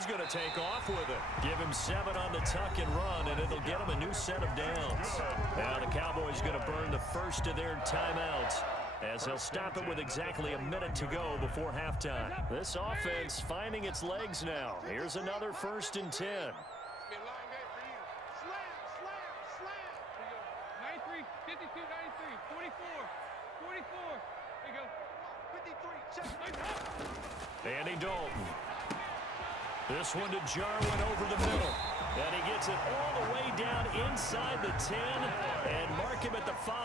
He's going to take off with it. Give him 7 on the tuck and run, and it'll get him a new set of downs. Now the Cowboys going to burn the first of their timeouts, as they'll stop it with exactly a minute to go before halftime. This offense finding its legs now. Here's another 1st and 10. Andy Dalton. This one to Jarwin over the middle. And he gets it all the way down inside the 10 and mark him at the 5.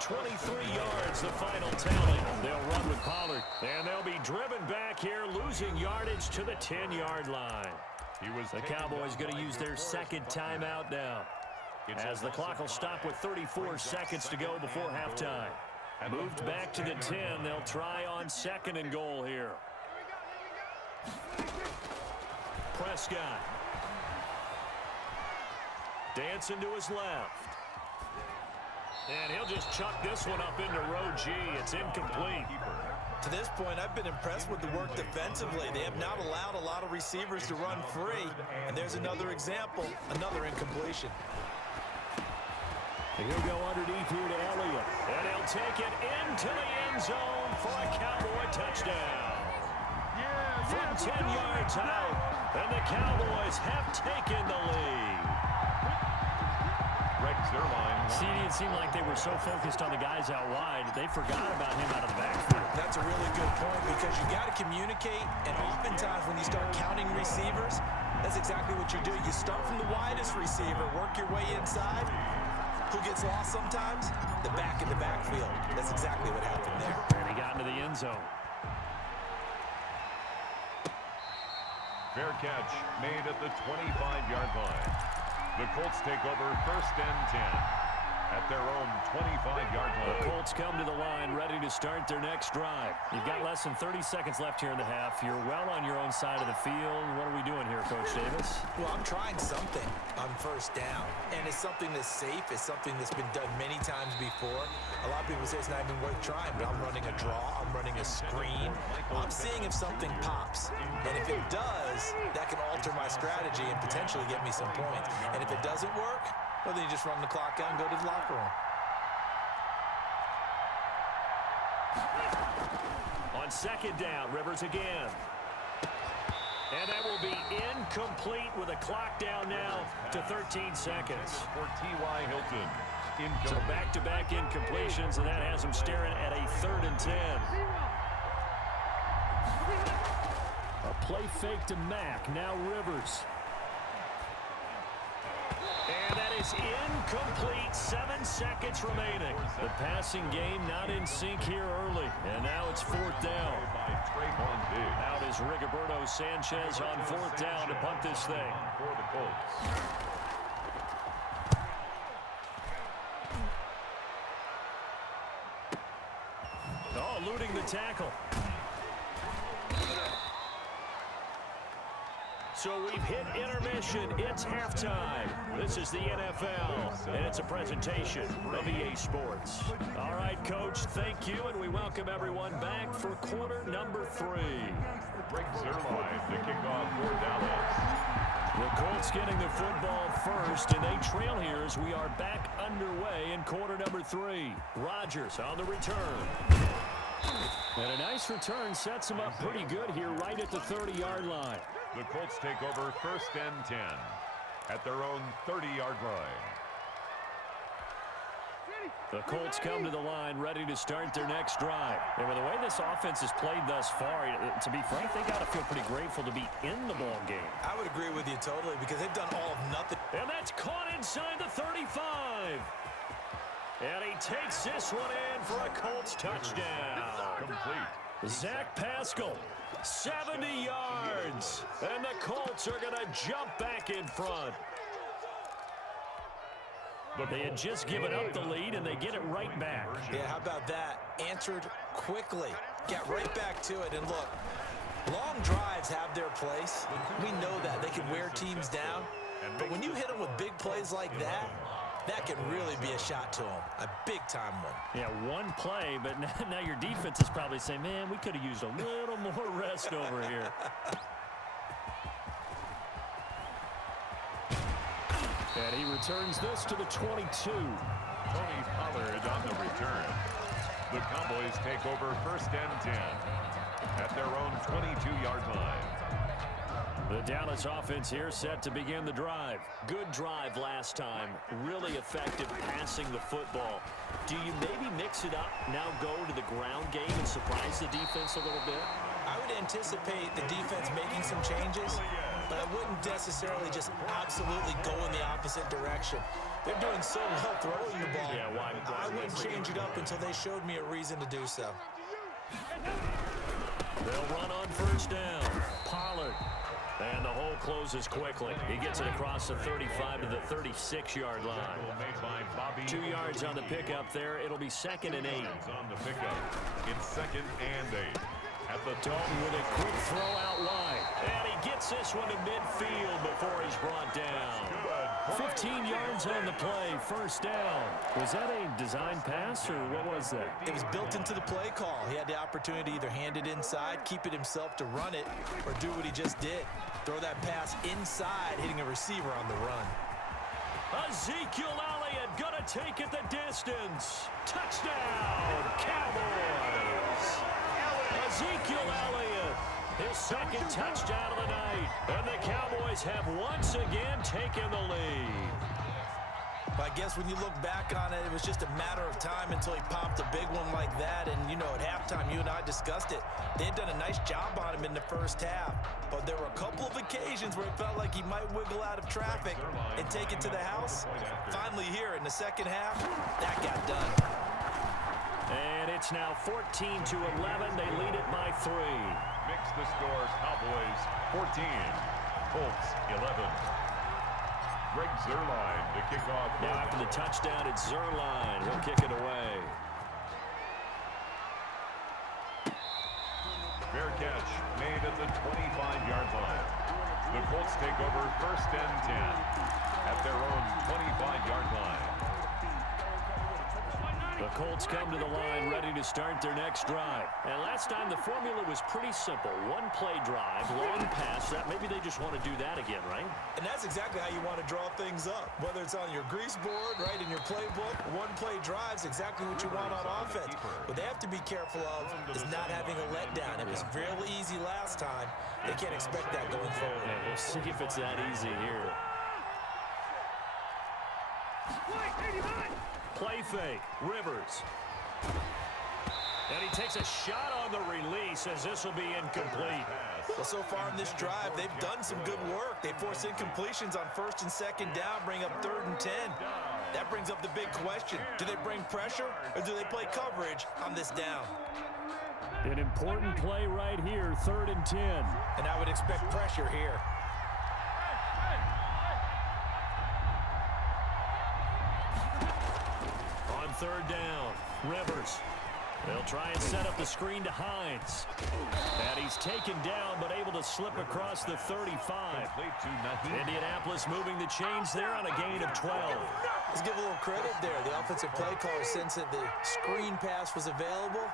23 yards, the final tally. They'll run with Pollard, and they'll be driven back here, losing yardage to the 10-yard line. The Cowboys going to use their second timeout now, as the clock will stop with 34 seconds to go before halftime. Moved back to the 10. They'll try on 2nd and goal here. Prescott. Dancing to his left. And he'll just chuck this one up into row G. It's incomplete. To this point, I've been impressed with the work defensively. They have not allowed a lot of receivers to run free. And there's another example, another incompletion. He'll go underneath here to Elliott. And he'll take it into the end zone for a Cowboy touchdown. From 10 yards out, and the Cowboys have taken the lead. It seemed like they were so focused on the guys out wide, they forgot about him out of the backfield. That's a really good point, because you got to communicate, and oftentimes when you start counting receivers, that's exactly what you do. You start from the widest receiver, work your way inside. Who gets lost sometimes? The back in the backfield. That's exactly what happened there. And he got into the end zone. Fair catch made at the 25-yard line. The Colts take over 1st and 10 at their own 25-yard line. The Colts come to the line ready to start their next drive. You've got less than 30 seconds left here in the half. You're well on your own side of the field. What are we doing here, Coach Davis? Well, I'm trying something on 1st down. And it's something that's safe. It's something that's been done many times before. A lot of people say it's not even worth trying, but I'm running a draw. I'm running a screen. I'm seeing if something pops. And if it does, that can alter my strategy and potentially get me some points. And if it doesn't work, well, then you just run the clock out and go to the locker room. On 2nd down, Rivers again. And that will be incomplete with a clock down now to 13 seconds. For T.Y. Hilton. So back-to-back incompletions, and that has him staring at a 3rd and 10. A play fake to Mack. Now Rivers. And that is incomplete. 7 seconds remaining. The passing game not in sync here early. And now it's 4th down. Out is Rigoberto Sanchez on 4th down to punt this thing. For the Colts. Oh, eluding the tackle. So we've hit intermission. It's halftime. This is the NFL, and it's a presentation of EA Sports. All right, Coach, thank you, and we welcome everyone back for quarter number 3. Greg Zuerlein to kick off for Dallas. The Colts getting the football first, and they trail here as we are back underway in quarter number 3. Rodgers on the return. And a nice return sets him up pretty good here right at the 30-yard line. The Colts take over 1st and 10 at their own 30-yard line. The Colts come to the line ready to start their next drive. And with the way this offense has played thus far, to be frank, they got to feel pretty grateful to be in the ball game. I would agree with you totally, because they've done all of nothing. And that's caught inside the 35. And he takes this one in for a Colts touchdown. Complete. Zach Pascal, 70 yards. And the Colts are going to jump back in front. They had just given up the lead, and they get it right back. Yeah, how about that? Answered quickly. Get right back to it. And look, long drives have their place. We know that. They can wear teams down. But when you hit them with big plays like that, that can really be a shot to them. A big-time one. Yeah, one play, but now your defense is probably saying, man, we could have used a little more rest over here. And he returns this to the 22. Tony Pollard on the return. The Cowboys take over 1st and 10 at their own 22-yard line. The Dallas offense here set to begin the drive. Good drive last time. Really effective passing the football. Do you maybe mix it up, now go to the ground game and surprise the defense a little bit? I would anticipate the defense making some changes, but I wouldn't necessarily just absolutely go in the opposite direction. They're doing so well throwing the ball. Yeah, why I wouldn't change it up until they showed me a reason to do so. They'll run on 1st down. Pollard. And the hole closes quickly. He gets it across the 35 to the 36-yard line. 2 yards on the pickup there. It'll be 2nd and 8. On the pickup. It's 2nd and 8. At the Dalton with a quick throw out wide. And he gets this one to midfield before he's brought down. 15 yards on the play, 1st down. Was that a design pass, or what was that? It was built into the play call. He had the opportunity to either hand it inside, keep it himself to run it, or do what he just did. Throw that pass inside, hitting a receiver on the run. Ezekiel Elliott gonna take it the distance. Touchdown, Cowboys. Ezekiel Elliott, his 2nd touchdown of the night. And the Cowboys have once again taken the lead. I guess when you look back on it, it was just a matter of time until he popped a big one like that. And, you know, at halftime, you and I discussed it. They had done a nice job on him in the 1st half. But there were a couple of occasions where it felt like he might wiggle out of traffic and take it to the house. Finally here in the 2nd half, that got done. And it's now 14-11. They lead it by 3. mix the score. Cowboys 14, Colts 11. Greg Zuerlein to kick off. Now after the touchdown, it's Zuerlein. He'll kick it away. Fair catch made at the 25-yard line. The Colts take over 1st and 10 at their own 25-yard line. The Colts come to the line ready to start their next drive. And last time the formula was pretty simple. One play drive, long pass. That maybe they just want to do that again, right? And that's exactly how you want to draw things up. Whether it's on your grease board, right, in your playbook, one play drive's exactly what you want on offense. What they have to be careful of is not having a letdown. It was real easy last time. They can't expect that going forward. Yeah, we'll see if it's that easy here. Play fake, Rivers. And he takes a shot on the release as this will be incomplete. Well, so far in this drive, they've done some good work. They force incompletions on 1st and 2nd down, bring up 3rd and 10. That brings up the big question. Do they bring pressure or do they play coverage on this down? An important play right here, 3rd and 10. And I would expect pressure here. On 3rd down, Rivers. They'll try and set up the screen to Hines. And he's taken down, but able to slip across the 35. Indianapolis moving the chains there on a gain of 12. Let's give a little credit there. The offensive play caller sensed that the screen pass was available.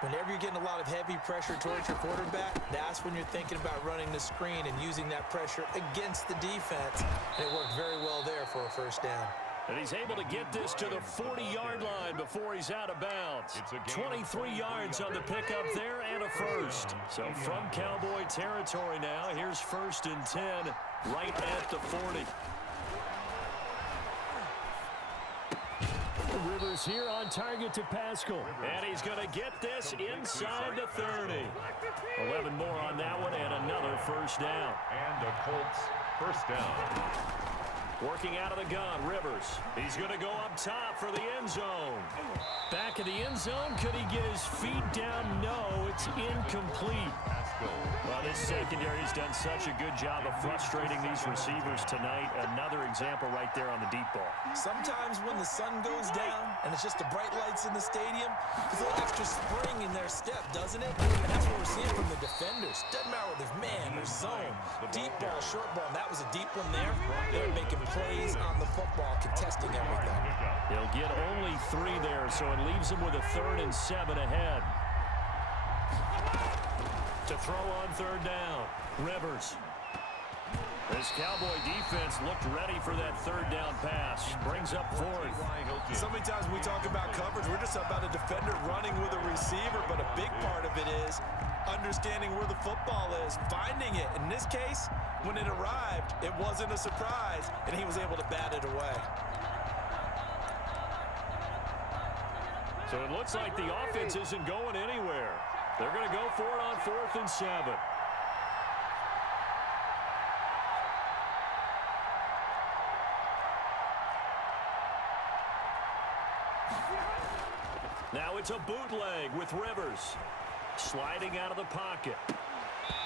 Whenever you're getting a lot of heavy pressure towards your quarterback, that's when you're thinking about running the screen and using that pressure against the defense. And it worked very well there for a 1st down. And he's able to get this to the 40-yard line before he's out of bounds. 23 yards on the pickup there and a first. So from Cowboy territory now, here's 1st and 10 right at the 40. Rivers here on target to Pascal. And he's going to get this inside the 30. 11 more on that one and another 1st down. And the Colts 1st down. Working out of the gun, Rivers. He's going to go up top for the end zone. Back of the end zone. Could he get his feet down? No, it's incomplete. Well, this secondary has done such a good job of frustrating these receivers tonight. Another example right there on the deep ball. Sometimes when the sun goes down and it's just the bright lights in the stadium, there's a little extra spring in their step, doesn't it? And that's what we're seeing from the defenders. Doesn't matter whether there's man or zone. Deep ball, short ball, and that was a deep one there. They're making plays on the football, contesting everything. He'll get only 3 there, so it leaves him with a 3rd and 7 ahead. To throw on 3rd down, Rivers. This Cowboy defense looked ready for that third down pass. Brings up fourth. So many times we talk about coverage, we're just about a defender running with a receiver, but a big part of it is understanding where the football is, finding it. In this case, when it arrived, it wasn't a surprise, and he was able to bat it away. So it looks like the offense isn't going anywhere. They're going to go for it on 4th and 7. Now it's a bootleg with Rivers. Sliding out of the pocket.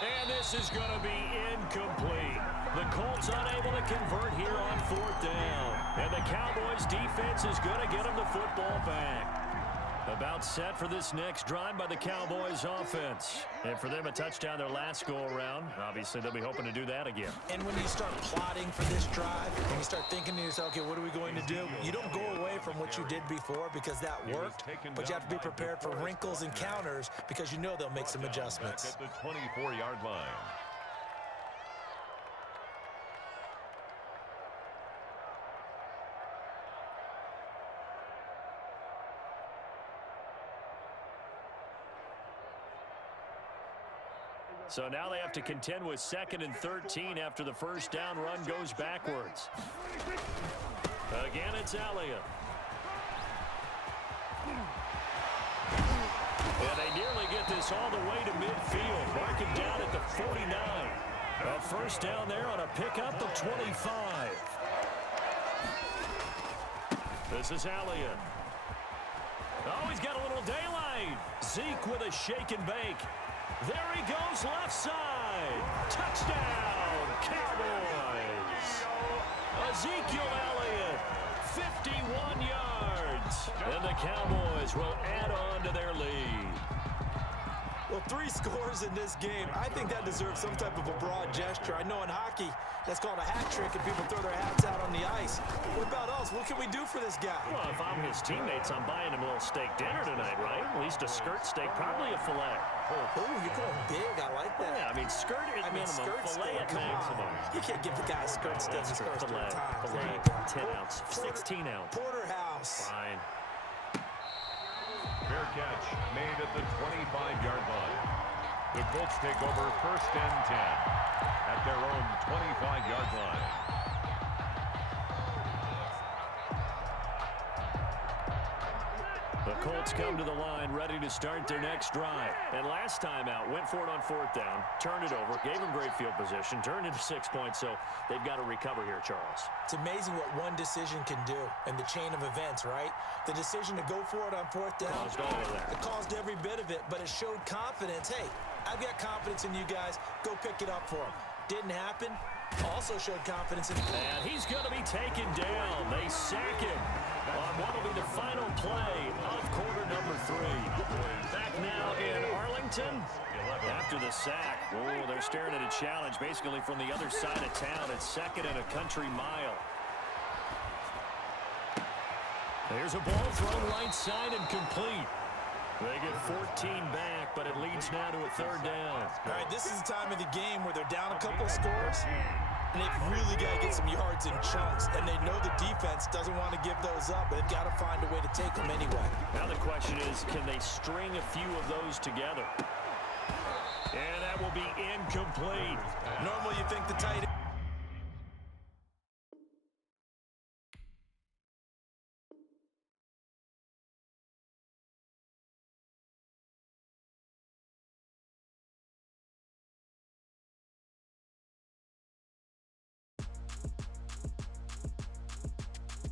And this is going to be incomplete. The Colts unable to convert here on 4th down. And the Cowboys defense is going to get them the football back. About set for this next drive by the Cowboys offense. And for them, a touchdown their last go-around. Obviously, they'll be hoping to do that again. And when you start plotting for this drive, and you start thinking to yourself, okay, what are we going to do? You don't go away from what you did before because that worked, but you have to be prepared for wrinkles and counters because you know they'll make some adjustments. At the 24-yard line. So now they have to contend with 2nd and 13 after the first down run goes backwards. Again, it's Elliott. And they nearly get this all the way to midfield. Mark it down at the 49. A first down there on a pickup of 25. This is Elliott. Oh, he's got a little daylight. Zeke with a shake and bake. There he goes, left side. Touchdown, Cowboys. Ezekiel Elliott, 51 yards. And the Cowboys will add on to their lead. Well, 3 scores in this game. I think that deserves some type of a broad gesture. I know in hockey, that's called a hat trick, and people throw their hats out on the ice. What about us? What can we do for this guy? Well, if I'm his teammates, I'm buying him a little steak dinner tonight, right? At least a skirt steak, probably a filet. Oh, you're going big. I like that. Yeah, I mean, skirt at minimum, filet at maximum. You can't give the guy a skirt steak. Filet, 10-ounce, 16-ounce. Porterhouse. Fine. Fair catch made at the 25-yard line. The Colts take over 1st and 10 at their own 25-yard line. The Colts come to the line ready to start their next drive. And last time out, went for it on 4th down, turned it over, gave them great field position, turned into 6 points, so they've got to recover here, Charles. It's amazing what one decision can do in the chain of events, right? The decision to go for it on 4th down, Caused all of that. It caused every bit of it, but it showed confidence. Hey, I've got confidence in you guys. Go pick it up for them. Didn't happen. Also showed confidence in... And he's going to be taken down. They sack him on what will be the final play of quarter number 3. Back now in Arlington. After the sack, oh, they're staring at a challenge basically from the other side of town. It's 2nd and a country mile. There's a ball thrown right side and complete. They get 14 back, but it leads now to a 3rd down. All right, this is the time of the game where they're down a couple scores, and they've really got to get some yards in chunks, and they know the defense doesn't want to give those up, but they've got to find a way to take them anyway. Now the question is, can they string a few of those together? And that will be incomplete. Normally you think the tight end...